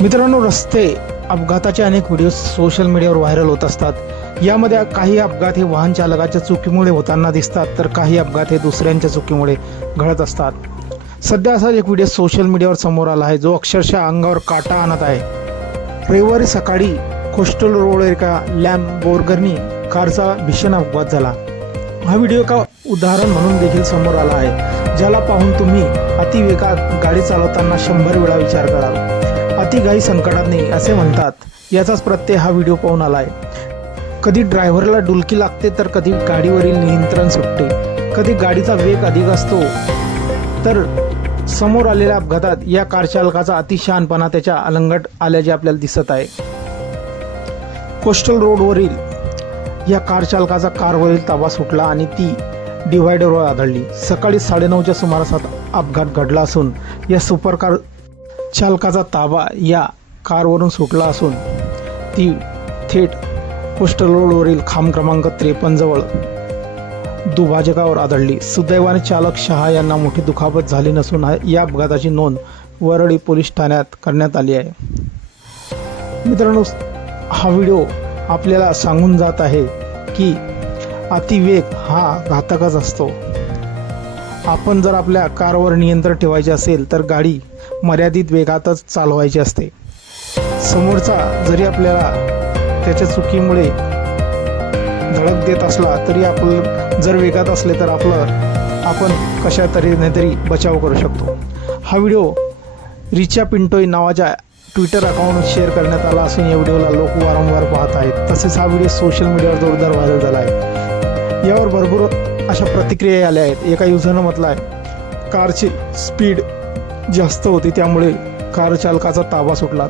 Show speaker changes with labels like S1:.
S1: मित्रांनो रस्ते अपघाताचे अनेक व्हिडिओ सोशल मीडियावर व्हायरल होत असतात. यामध्ये काही अपघात हे वाहन चालकाच्या चुकीमुळे होताना दिसतात तर काही अपघात हे दुसऱ्यांच्या चुकीमुळे घडत असतात. सध्या असा एक व्हिडिओ सोशल मीडियावर समोर आला आहे जो अक्षरशः अंगावर काटा आणत आहे. रविवारी सकाळी कोस्टल रोड एका लॅम्प लॅम्बोर्गनी कारचा भीषण अपघात झाला. हा व्हिडिओ का उदाहरण म्हणून देखील समोर आला आहे ज्याला पाहून तुम्ही अतिवेगात गाडी चालवताना शंभर वेळा विचार कराल. अतिघाई संकटात नाही असे म्हणतात याचाच प्रत्यय हा व्हिडिओ पाहून आलाय. कधी ड्रायव्हरला डुलकी लागते तर कधी गाडीवरील नियंत्रण सुटते. कधी गाडीचा वेग अधिक असतो तर समोर आलेल्या अपघातात या कारचालकाचा अतिशहानपणा त्याच्या अलंगट आल्याचे आपल्याला दिसत आहे. कोस्टल रोडवरील या कारचालकाचा कारवरील ताबा सुटला आणि ती डिव्हायडरवर आढळली सकाळी साडेनऊच्या सुमारास अपघात घडला असून या सुपर कार चालकाचा ताबा या कारवरून सुटला असून ती थेट कोस्टल रोडवरील खांब क्रमांक त्रेपन्नजवळ दुभाजकावर आदळली. सुदैवाने चालक शहा यांना मोठी दुखापत झाली नसून या अपघाताची नोंद वरळी पोलीस ठाण्यात करण्यात आली आहे. मित्रांनो हा व्हिडिओ आपल्याला सांगून जात आहे की अतिवेग हा घातकच असतो. आपण जर आपल्या कारवर नियंत्रण ठेवायचे असेल तर गाडी मर्यादित वेगातच चालवायची असते. समोरचा जरी आपल्याला त्याच्या चुकीमुळे धडक देत असला तरी आपण जर वेगात असले तर आपलं आपण कशा तऱ्हेने तरी बचाव करू शकतो. हा व्हिडिओ रिचा पिंटोई नावाच्या ट्विटर अकाउंट शेअर करण्यात आला असून या व्हिडिओला लोक वारंवार पाहत आहेत. तसेच हा व्हिडिओ सोशल मीडियावर जोरदार व्हायरल झाला आहे. यावर भरपूर अशा प्रतिक्रिया आल्या आहेत. एका युजरनं म्हटलं आहे. कारची स्पीड जास्त होती त्यामुळे कार चालकाचा ताबा सुटला.